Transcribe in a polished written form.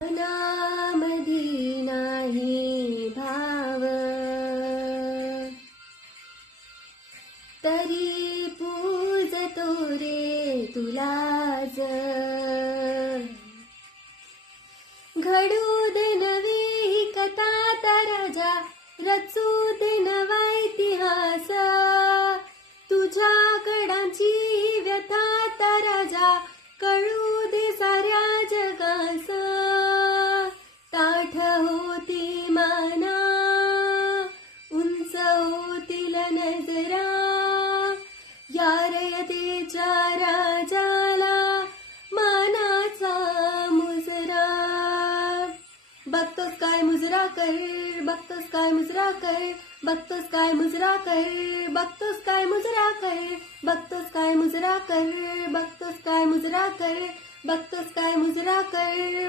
मनामधी नाही भाव, तरी पूजतो रे तुलाच. घडू दे नवी ही कथा ता राजा, रचू दे नवा इतिहास. तुझ्या कडांची व्यथा ता राजा, कळू दे साऱ्या जगास. ताठ होती माना, उंच होतील नजरा, या रयतेच्या राजाला मानाचा मुजरा. बघतोस काय मुजरा कर, बघतोस काय मुजरा कर, बघतोस काय मुजरा कर, बघतोस काय मुजरा कर, बघतोस काय मुजरा कर, बघतोस काय मुजरा कर, बघतोस काय मुजरा कर.